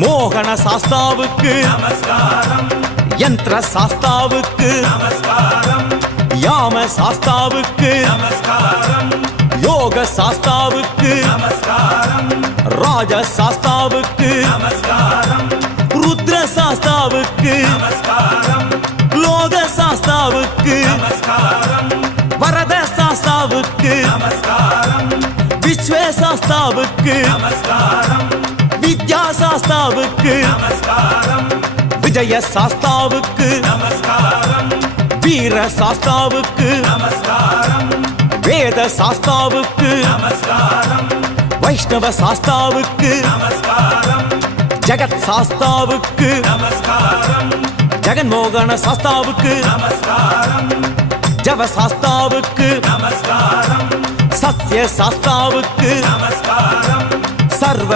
மோகன சாஸ்தாவுக்கு நமஸ்காரம் யந்திர சாஸ்தாவுக்கு நமஸ்காரம் யாம சாஸ்தாவுக்கு நமஸ்காரம் யோக சாஸ்தாவுக்கு நமஸ்காரம் ராஜ சாஸ்தாவுக்கு நமஸ்காரம் ருத்ர சாஸ்தாவுக்கு நமஸ்காரம் லோக சாஸ்தாவுக்கு நமஸ்காரம் வரத சாஸ்தாவுக்கு நமஸ்காரம் விஸ்வ சாஸ்தாவுக்கு நமஸ்காரம் வித்யா சாஸ்தாவுக்கு நமஸ்காரம் விஜய சாஸ்தாவுக்கு நமஸ்காரம் வீர சாஸ்தாவுக்கு நமஸ்காரம் வேத சாஸ்தாவுக்கு நமஸ்காரம் வைஷ்ணவ சாஸ்தாவுக்கு நமஸ்காரம் ஜகத் சாஸ்தாவுக்கு நமஸ்காரம் ஜெகன்மோகன சாஸ்தாவுக்கு நமஸ்காரம் ஜவ சாஸ்தாவுக்கு நமஸ்காரம் சத்ய சாஸ்தாவுக்கு நமஸ்காரம் சர்வ